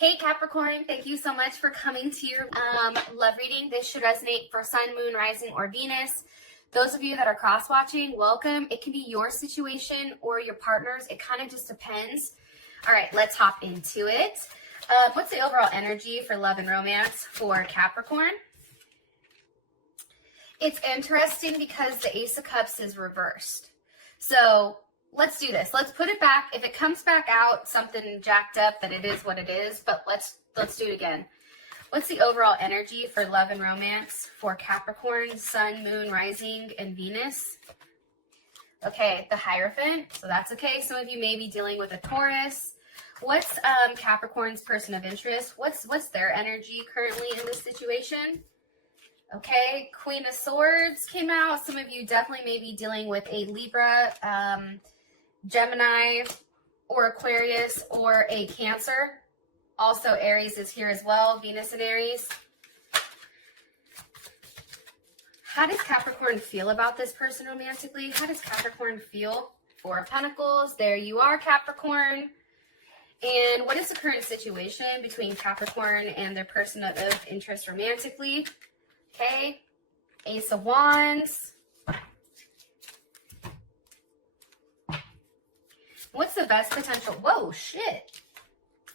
Hey Capricorn, thank you so much for coming to your love reading. This should resonate for Sun, Moon, Rising, or Venus. Those of you that are cross-watching, welcome. It can be your situation or your partner's. It kind of just depends. All right, let's hop into it. What's the overall energy for love and romance for Capricorn? It's interesting because the Ace of Cups is reversed. So let's do this. Let's put it back. If it comes back out something jacked up, then it is what it is. But let's do it again. What's the overall energy for love and romance for Capricorn, Sun, Moon, Rising, and Venus? Okay, the Hierophant. So that's okay. Some of you may be dealing with a Taurus. What's Capricorn's person of interest? What's their energy currently in this situation? Okay, Queen of Swords came out. Some of you definitely may be dealing with a Libra, Gemini, or Aquarius, or a Cancer. Also, Aries is here as well, Venus and Aries. How does Capricorn feel about this person romantically? How does Capricorn feel? Four of Pentacles, there you are, Capricorn. And what is the current situation between Capricorn and their person of interest romantically? Okay, Ace of Wands. What's the best potential? Whoa, shit.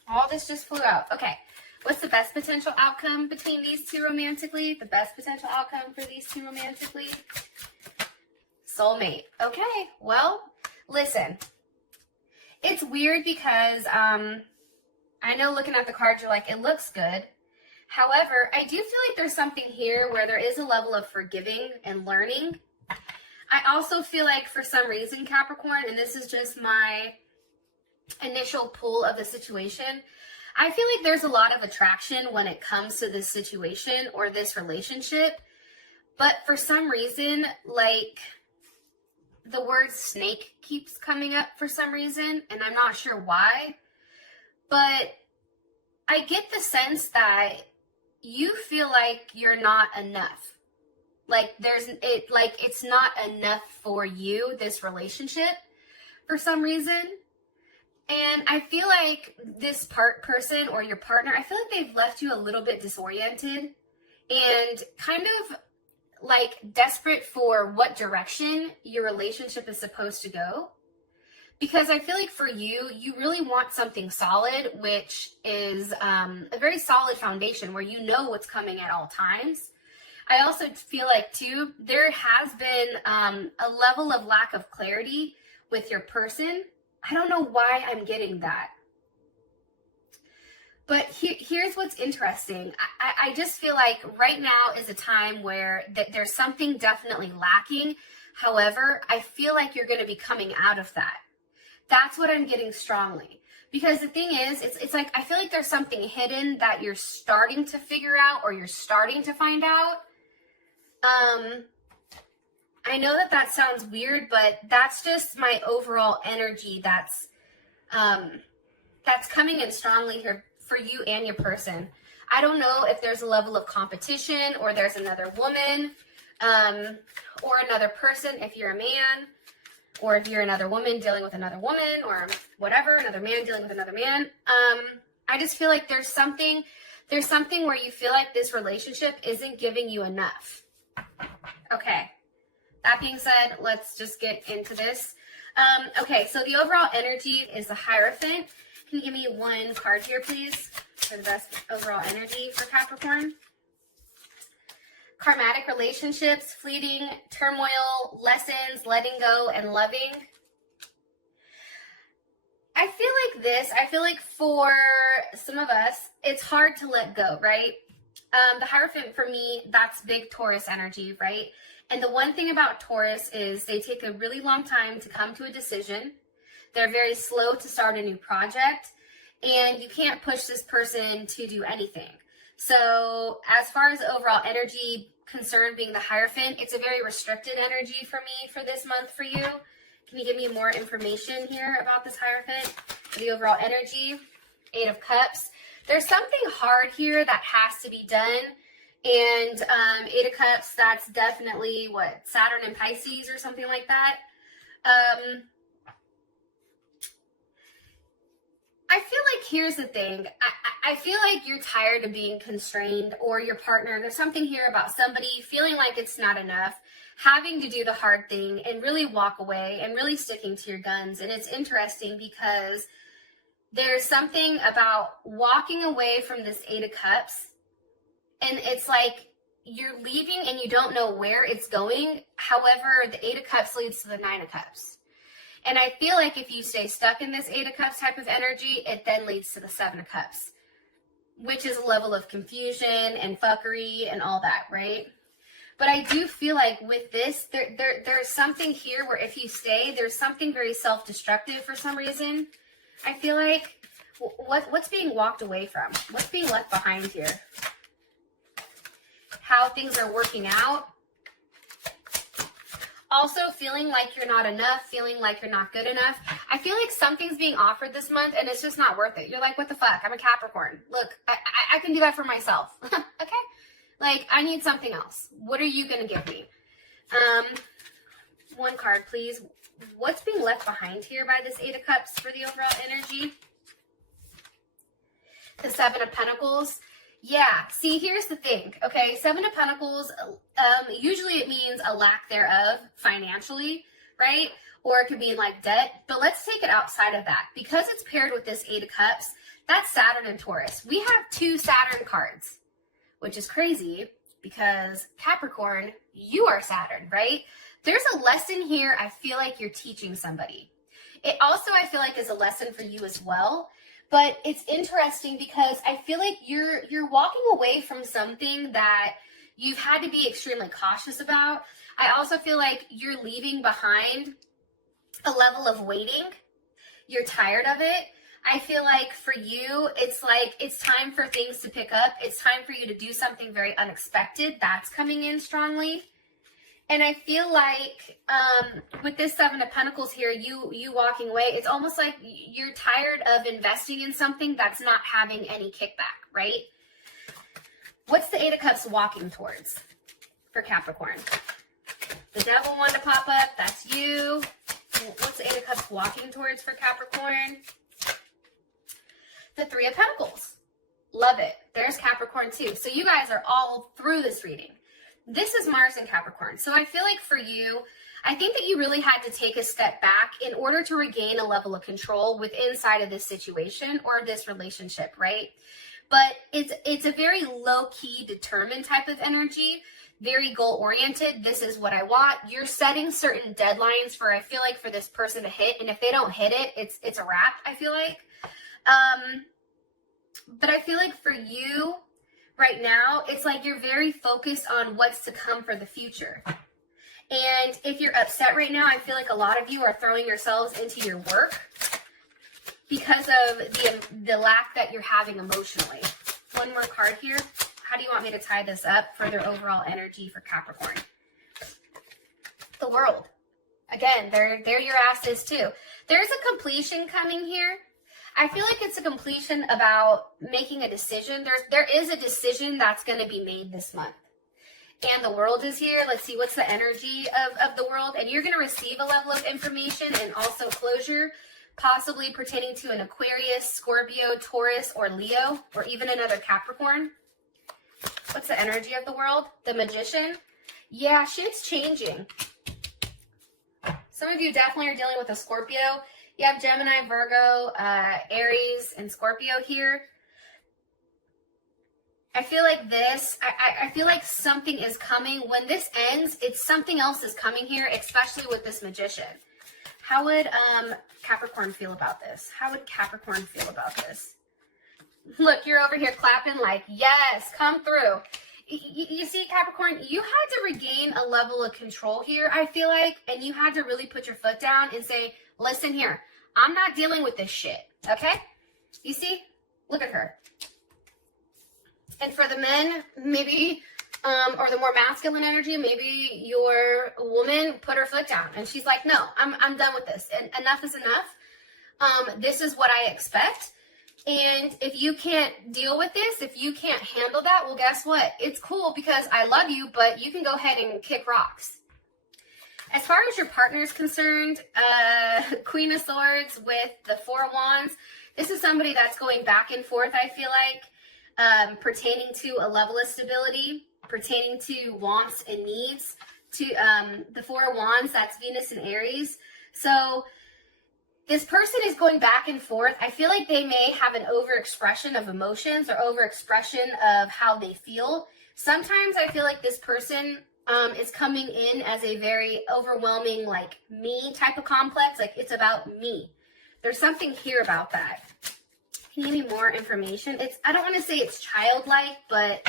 All this just flew out. Okay, what's the best potential outcome between these two romantically? The best potential outcome for these two romantically? Soulmate. Okay, well, listen. It's weird because I know looking at the cards, you're like, it looks good. However, I do feel like there's something here where there is a level of forgiving and learning. I also feel like for some reason, Capricorn, and this is just my initial pull of the situation, I feel like there's a lot of attraction when it comes to this situation or this relationship. But for some reason, like the word snake keeps coming up for some reason, and I'm not sure why. But I get the sense that you feel like you're not enough. Like it's not enough for you, this relationship, for some reason. And I feel like this person or your partner, I feel like they've left you a little bit disoriented and kind of like desperate for what direction your relationship is supposed to go. Because I feel like for you, you really want something solid, which is a very solid foundation where you know what's coming at all times. I also feel like, too, there has been a level of lack of clarity with your person. I don't know why I'm getting that. But here's what's interesting. I just feel like right now is a time where there's something definitely lacking. However, I feel like you're going to be coming out of that. That's what I'm getting strongly. Because the thing is, it's like I feel like there's something hidden that you're starting to figure out or you're starting to find out. I know that sounds weird, but that's just my overall energy that's coming in strongly here for you and your person. I don't know if there's a level of competition or there's another woman or another person if you're a man. Or if you're another woman dealing with another woman or whatever, another man dealing with another man. I just feel like there's something where you feel like this relationship isn't giving you enough. Okay. That being said, let's just get into this. Okay, so the overall energy is the Hierophant. Can you give me one card here, please, for the best overall energy for Capricorn? Karmatic relationships, fleeting, turmoil, lessons, letting go, and loving. I feel like for some of us, it's hard to let go, right? The Hierophant for me, that's big Taurus energy, right? And the one thing about Taurus is they take a really long time to come to a decision. They're very slow to start a new project, and you can't push this person to do anything. So as far as the overall energy concerned being the Hierophant, it's a very restricted energy for me for this month for you. Can you give me more information here about this Hierophant? The overall energy, Eight of Cups. There's something hard here that has to be done. And Eight of Cups, that's definitely what, Saturn and Pisces or something like that. I feel like here's the thing. I feel like you're tired of being constrained, or your partner, there's something here about somebody feeling like it's not enough, having to do the hard thing and really walk away and really sticking to your guns. And it's interesting because there's something about walking away from this Eight of Cups, and it's like you're leaving and you don't know where it's going. However, the Eight of Cups leads to the Nine of Cups. And I feel like if you stay stuck in this Eight of Cups type of energy, it then leads to the Seven of Cups, which is a level of confusion and fuckery and all that, right? But I do feel like with this, there's something here where if you stay, there's something very self-destructive for some reason. I feel like what's being walked away from? What's being left behind here? How things are working out. Also feeling like you're not enough, feeling like you're not good enough. I feel like something's being offered this month and it's just not worth it. You're like, what the fuck? I'm a Capricorn. Look, I can do that for myself. Okay? Like, I need something else. What are you going to give me? One card, please. What's being left behind here by this Eight of Cups for the overall energy? The Seven of Pentacles. Yeah, see, here's the thing, okay? Seven of Pentacles, usually it means a lack thereof financially, right? Or it could be like debt, but let's take it outside of that. Because it's paired with this Eight of Cups, that's Saturn and Taurus. We have two Saturn cards, which is crazy because Capricorn, you are Saturn, right? There's a lesson here I feel like you're teaching somebody. It also, I feel like, is a lesson for you as well. But it's interesting because I feel like you're walking away from something that you've had to be extremely cautious about. I also feel like you're leaving behind a level of waiting. You're tired of it. I feel like for you, it's like it's time for things to pick up. It's time for you to do something very unexpected. That's coming in strongly. And I feel like with this Seven of Pentacles here, you walking away, it's almost like you're tired of investing in something that's not having any kickback, right? What's the Eight of Cups walking towards for Capricorn? The Devil wanted to pop up. That's you. What's the Eight of Cups walking towards for Capricorn? The Three of Pentacles. Love it. There's Capricorn too. So you guys are all through this reading. This is Mars and Capricorn. So I feel like for you, I think that you really had to take a step back in order to regain a level of control inside of this situation or this relationship, right? But it's a very low-key, determined type of energy, very goal-oriented. This is what I want. You're setting certain deadlines for, I feel like, for this person to hit. And if they don't hit it, it's a wrap, I feel like. But I feel like for you, right now, it's like you're very focused on what's to come for the future. And if you're upset right now, I feel like a lot of you are throwing yourselves into your work because of the lack that you're having emotionally. One more card here. How do you want me to tie this up for their overall energy for Capricorn? The World. Again, there your ass is too. There's a completion coming here. I feel like it's a completion about making a decision. There is a decision that's going to be made this month. And the World is here. Let's see, what's the energy of the World? And you're going to receive a level of information and also closure, possibly pertaining to an Aquarius, Scorpio, Taurus, or Leo, or even another Capricorn. What's the energy of the World? The Magician. Yeah, shit's changing. Some of you definitely are dealing with a Scorpio. You have Gemini, Virgo, Aries, and Scorpio here. I feel like this, I feel like something is coming. When this ends, it's something else is coming here, especially with this Magician. How would Capricorn feel about this? How would Capricorn feel about this? Look, you're over here clapping like, yes, come through. You see, Capricorn, you had to regain a level of control here, I feel like, and you had to really put your foot down and say, listen here, I'm not dealing with this shit, okay? You see? Look at her. And for the men, maybe, or the more masculine energy, maybe your woman put her foot down. And she's like, no, I'm done with this. And enough is enough. This is what I expect. And if you can't deal with this, if you can't handle that, well, guess what? It's cool because I love you, but you can go ahead and kick rocks. As far as your partner is concerned, Queen of Swords with the Four of Wands, This is somebody that's going back and forth, I feel like, pertaining to a level of stability, pertaining to wants and needs. To the Four of Wands, that's Venus and Aries. So this person is going back and forth. I feel like they may have an overexpression of emotions or overexpression of how they feel. Sometimes I feel like this person is coming in as a very overwhelming, like, me type of complex. Like, it's about me. There's something here about that. Can you give me more information? I don't want to say it's childlike, but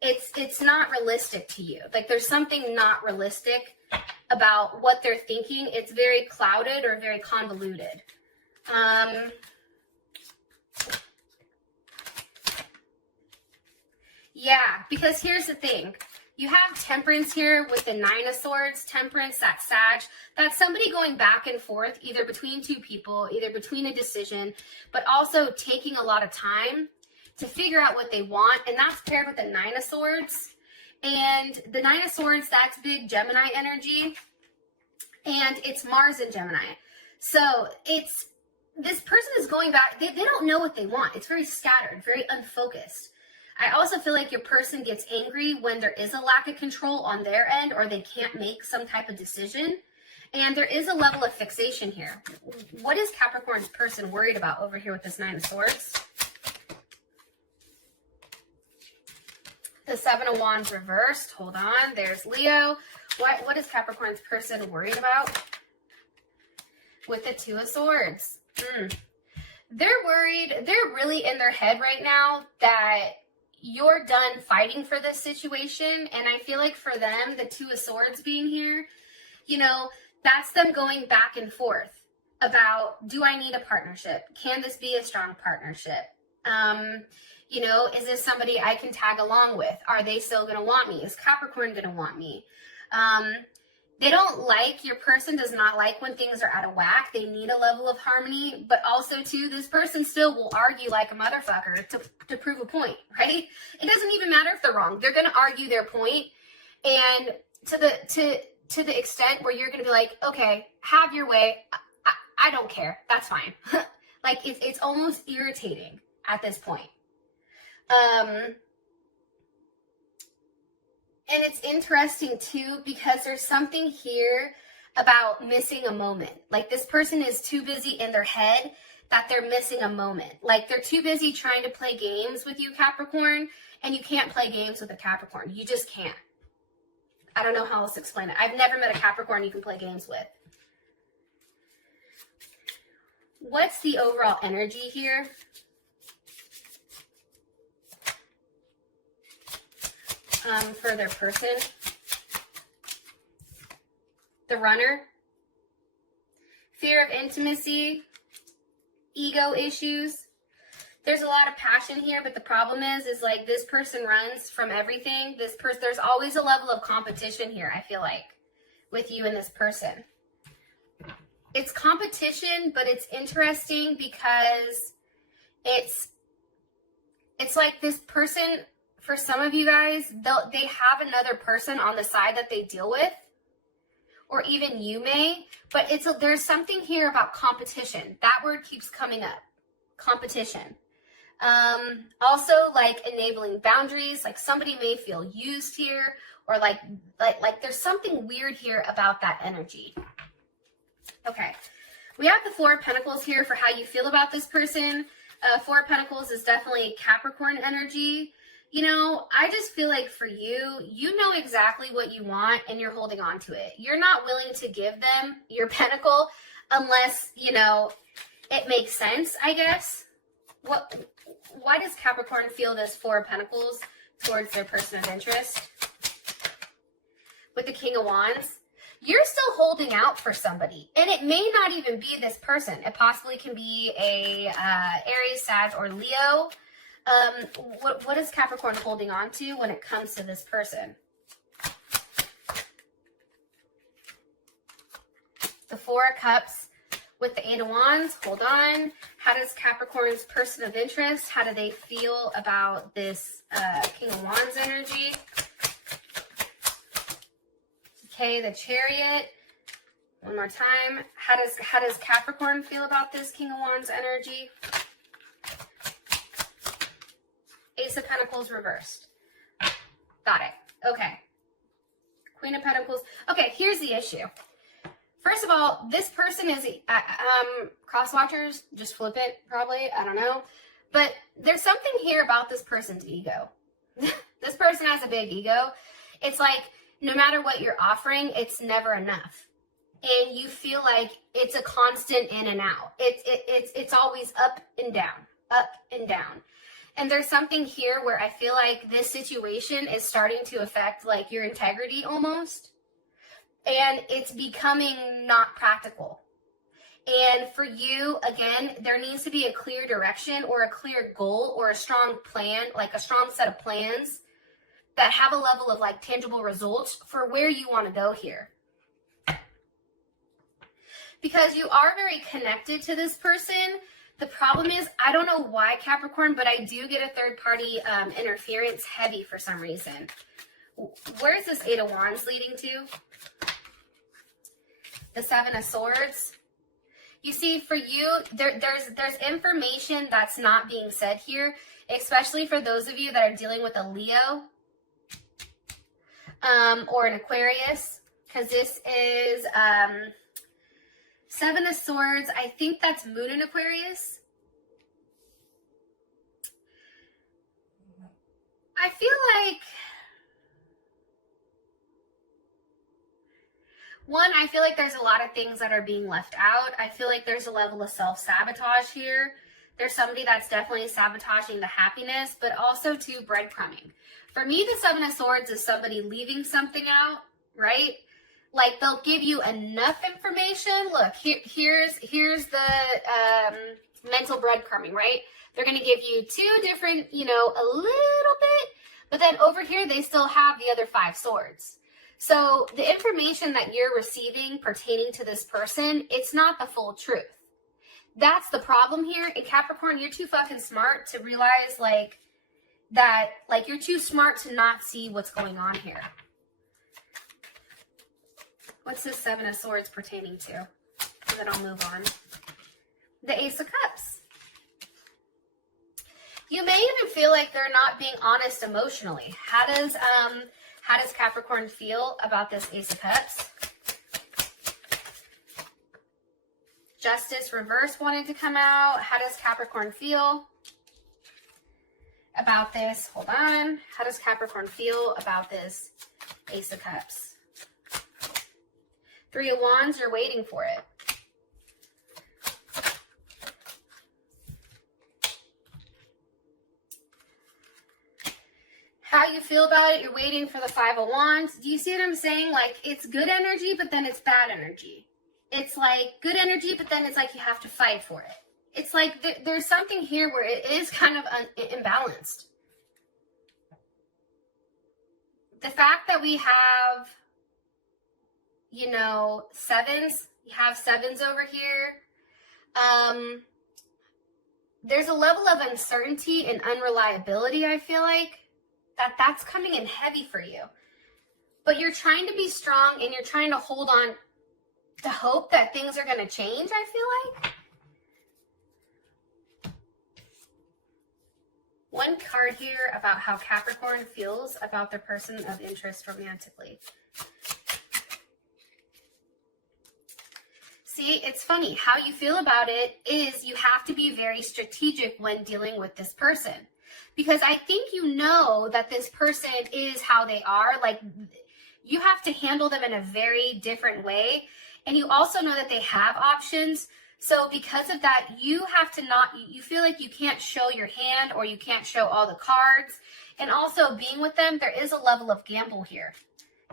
it's not realistic to you. Like, there's something not realistic about what they're thinking. It's very clouded or very convoluted. Yeah, because here's the thing. You have Temperance here with the Nine of Swords. Temperance, that's Sag. That's somebody going back and forth, either between two people, either between a decision, but also taking a lot of time to figure out what they want. And that's paired with the Nine of Swords. And the Nine of Swords, that's big Gemini energy. And it's Mars in Gemini. So this person is going back. They don't know what they want. It's very scattered, very unfocused. I also feel like your person gets angry when there is a lack of control on their end, or they can't make some type of decision. And there is a level of fixation here. What is Capricorn's person worried about over here with this Nine of Swords? The Seven of Wands reversed. Hold on. There's Leo. What is Capricorn's person worried about? With the Two of Swords. They're worried. They're really in their head right now that you're done fighting for this situation. And I feel like for them, the Two of Swords being here, you know, that's them going back and forth about, do I need a partnership? Can this be a strong partnership? You know, is this somebody I can tag along with? Are they still going to want me? Is Capricorn going to want me? They don't like, your person does not like when things are out of whack. They need a level of harmony, but also too, this person still will argue like a motherfucker to prove a point, right? It doesn't even matter if they're wrong. They're going to argue their point, and to the extent where you're going to be like, okay, have your way. I don't care. That's fine. Like, it's almost irritating at this point. And it's interesting too, because there's something here about missing a moment. Like, this person is too busy in their head that they're missing a moment. Like, they're too busy trying to play games with you, Capricorn, and you can't play games with a Capricorn. You just can't. I don't know how else to explain it. I've never met a Capricorn you can play games with. What's the overall energy here? For their person. The Runner. Fear of intimacy. Ego issues. There's a lot of passion here, but the problem is like, this person runs from everything. There's always a level of competition here, I feel like, with you and this person. It's competition, but it's interesting because it's like this person, for some of you guys, they have another person on the side that they deal with, or even you may, but there's something here about competition. That word keeps coming up. Competition. Also, like, enabling boundaries. Like, somebody may feel used here, or like there's something weird here about that energy. Okay, we have the Four of Pentacles here for how you feel about this person. Four of Pentacles is definitely Capricorn energy. You know, I just feel like for you, you know exactly what you want and you're holding on to it. You're not willing to give them your pentacle unless, you know, it makes sense, I guess. Why does Capricorn feel this Four of Pentacles towards their person of interest? With the King of Wands, you're still holding out for somebody. And it may not even be this person. It possibly can be a Aries, Sag, or Leo. What is Capricorn holding on to when it comes to this person? The Four of Cups with the Eight of Wands. Hold on. How does Capricorn's person of interest, how do they feel about this King of Wands energy? Okay, the Chariot. One more time. How does Capricorn feel about this King of Wands energy? Ace of Pentacles reversed. Got it. Okay. Queen of Pentacles. Okay, here's the issue. First of all, this person is, cross watchers, just flip it, probably, I don't know. But there's something here about this person's ego. This person has a big ego. It's like, no matter what you're offering, it's never enough. And you feel like it's a constant in and out. It's always up and down, up and down. And there's something here where I feel like this situation is starting to affect like your integrity almost. And it's becoming not practical. And for you, again, there needs to be a clear direction or a clear goal or a strong plan, like a strong set of plans that have a level of like tangible results for where you want to go here. Because you are very connected to this person. The problem is, I don't know why, Capricorn, but I do get a third-party interference heavy for some reason. Where is this Eight of Wands leading to? The Seven of Swords. You see, for you, there's information that's not being said here, especially for those of you that are dealing with a Leo or an Aquarius, because this is Seven of Swords. I think that's Moon in Aquarius. I feel like, one, I feel like there's a lot of things that are being left out. I feel like there's a level of self-sabotage here. There's somebody that's definitely sabotaging the happiness, but also too breadcrumbing. For me, the Seven of Swords is somebody leaving something out, right? Like they'll give you enough information. Look, here's the mental breadcrumbing, right? They're going to give you two different, a little bit, but then over here, they still have the other 5 swords. So the information that you're receiving pertaining to this person, it's not the full truth. That's the problem here. In Capricorn, you're too fucking smart to realize you're too smart to not see what's going on here. What's this Seven of Swords pertaining to? And then I'll move on. The Ace of Cups. You may even feel like they're not being honest emotionally. How does Capricorn feel about this Ace of Cups? Justice reverse wanted to come out. How does Capricorn feel about this? Hold on. How does Capricorn feel about this Ace of Cups? 3 of Wands, you're waiting for it. How you feel about it, you're waiting for the 5 of Wands. Do you see what I'm saying? Like, it's good energy, but then it's bad energy. It's like good energy, but then it's like you have to fight for it. It's like there's something here where it is kind of imbalanced. The fact that we have, sevens, you have sevens over here. There's a level of uncertainty and unreliability, I feel like, that's coming in heavy for you. But you're trying to be strong and you're trying to hold on to hope that things are going to change, I feel like. One card here about how Capricorn feels about their person of interest romantically. See, it's funny. How you feel about it is you have to be very strategic when dealing with this person. Because I think you know that this person is how they are. Like, you have to handle them in a very different way. And you also know that they have options. So because of that, you have to you feel like you can't show your hand or you can't show all the cards. And also being with them, there is a level of gamble here.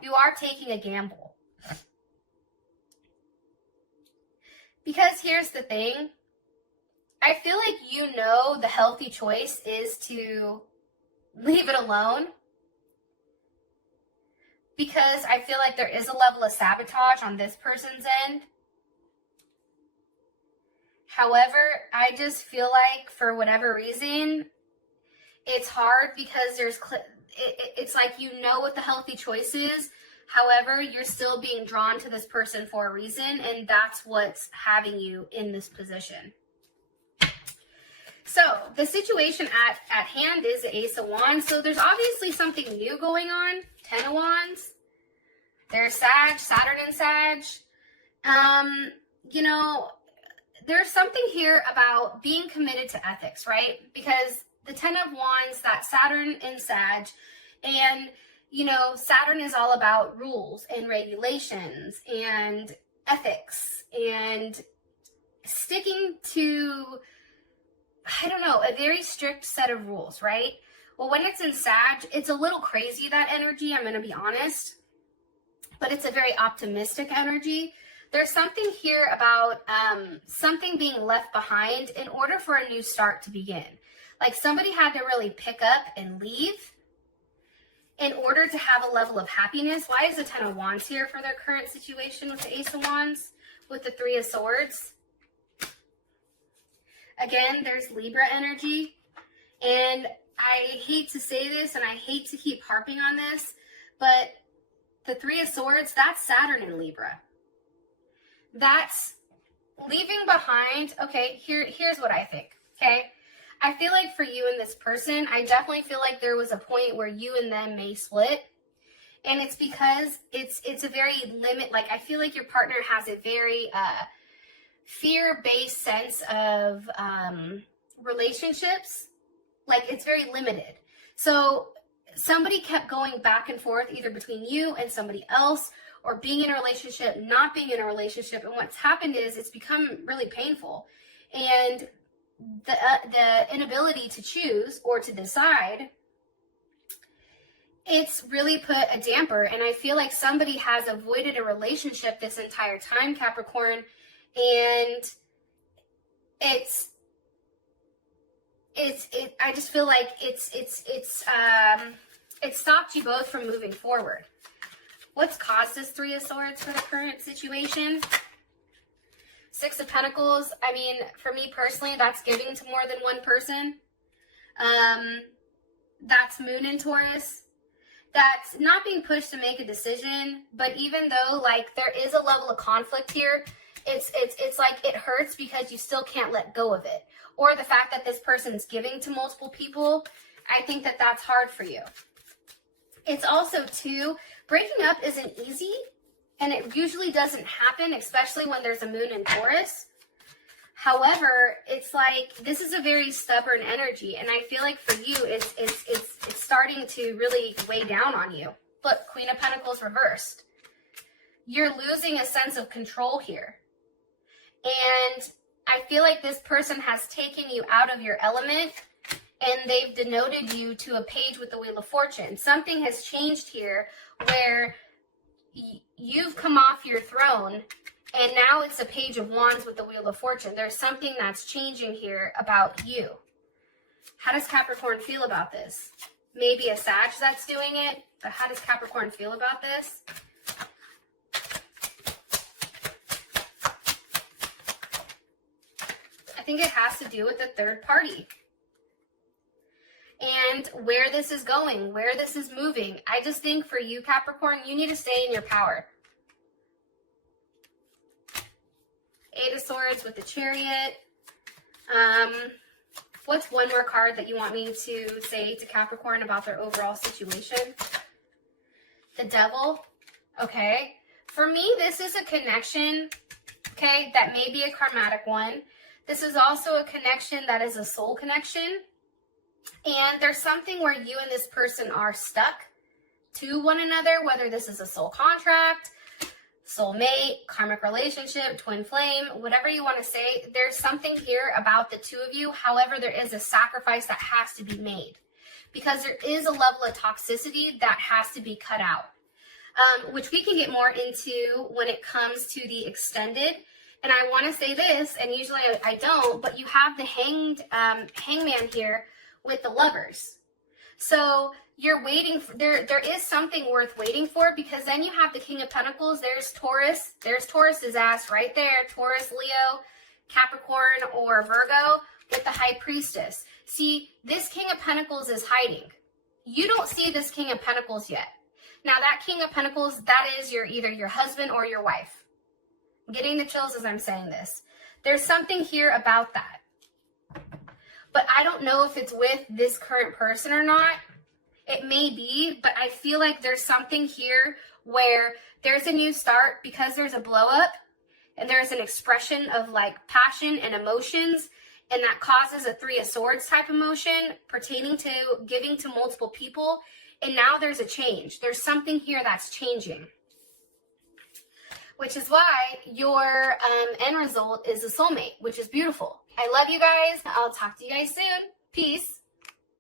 You are taking a gamble. Because here's the thing. I feel like the healthy choice is to leave it alone. Because I feel like there is a level of sabotage on this person's end. However, I just feel like for whatever reason, it's hard because it's like what the healthy choice is. However, you're still being drawn to this person for a reason, and that's what's having you in this position. So the situation at hand is the Ace of Wands. So there's obviously something new going on. 10 of Wands. There's Saturn and Sag. You know, there's something here about being committed to ethics, right? Because the 10 of Wands, that Saturn and Sag, and, you know, Saturn is all about rules and regulations and ethics and sticking to, I don't know, a very strict set of rules, right? Well, when it's in Sag, it's a little crazy, that energy, I'm going to be honest, but it's a very optimistic energy. There's something here about something being left behind in order for a new start to begin. Like somebody had to really pick up and leave in order to have a level of happiness. Why is the 10 of Wands here for their current situation with the Ace of Wands, with the 3 of Swords? Again, there's Libra energy. And I hate to say this and I hate to keep harping on this, but the 3 of Swords, that's Saturn in Libra. That's leaving behind. Okay, here's what I think, okay? I feel like for you and this person, I definitely feel like there was a point where you and them may split. And it's because it's a very like I feel like your partner has a very fear-based sense of relationships. Like it's very limited. So somebody kept going back and forth either between you and somebody else, or being in a relationship, not being in a relationship. And what's happened is it's become really painful. And the inability to choose or to decide, it's really put a damper. And I feel like somebody has avoided a relationship this entire time, Capricorn. And I just feel like it stopped you both from moving forward. What's caused this 3 of Swords for the current situation? 6 of Pentacles. I mean, for me personally, that's giving to more than one person. That's Moon in Taurus. That's not being pushed to make a decision, but even though like there is a level of conflict here, it's like it hurts because you still can't let go of it. Or the fact that this person's giving to multiple people, I think that that's hard for you. It's also too, breaking up isn't easy, and it usually doesn't happen, especially when there's a Moon in Taurus. However, it's like this is a very stubborn energy, and I feel like for you, it's starting to really weigh down on you. Look, Queen of Pentacles reversed. You're losing a sense of control here, and I feel like this person has taken you out of your element. And they've denoted you to a page with the Wheel of Fortune. Something has changed here where you've come off your throne and now it's a Page of Wands with the Wheel of Fortune. There's something that's changing here about you. How does Capricorn feel about this? Maybe a Sag that's doing it, but how does Capricorn feel about this? I think it has to do with the third party. And where this is going, where this is moving. I just think for you, Capricorn, you need to stay in your power. 8 of Swords with the Chariot. What's one more card that you want me to say to Capricorn about their overall situation? The Devil. Okay. For me, this is a connection, okay, that may be a karmatic one. This is also a connection that is a soul connection. And there's something where you and this person are stuck to one another, whether this is a soul contract, soulmate, karmic relationship, twin flame, whatever you want to say. There's something here about the two of you. However, there is a sacrifice that has to be made because there is a level of toxicity that has to be cut out, which we can get more into when it comes to the extended. And I want to say this, and usually I don't, but you have the hangman here with the Lovers. So you're waiting for, there is something worth waiting for, because then you have the King of Pentacles. There's Taurus. There's Taurus's ass right there. Taurus, Leo, Capricorn, or Virgo with the High Priestess. See, this King of Pentacles is hiding. You don't see this King of Pentacles yet. Now that King of Pentacles, that is either your husband or your wife. I'm getting the chills as I'm saying this. There's something here about that. but I don't know if it's with this current person or not. It may be, but I feel like there's something here where there's a new start because there's a blow up and there's an expression of like passion and emotions, and that causes a 3 of Swords type emotion pertaining to giving to multiple people. And now there's a change. There's something here that's changing, which is why your end result is a soulmate, which is beautiful. I love you guys. I'll talk to you guys soon. Peace.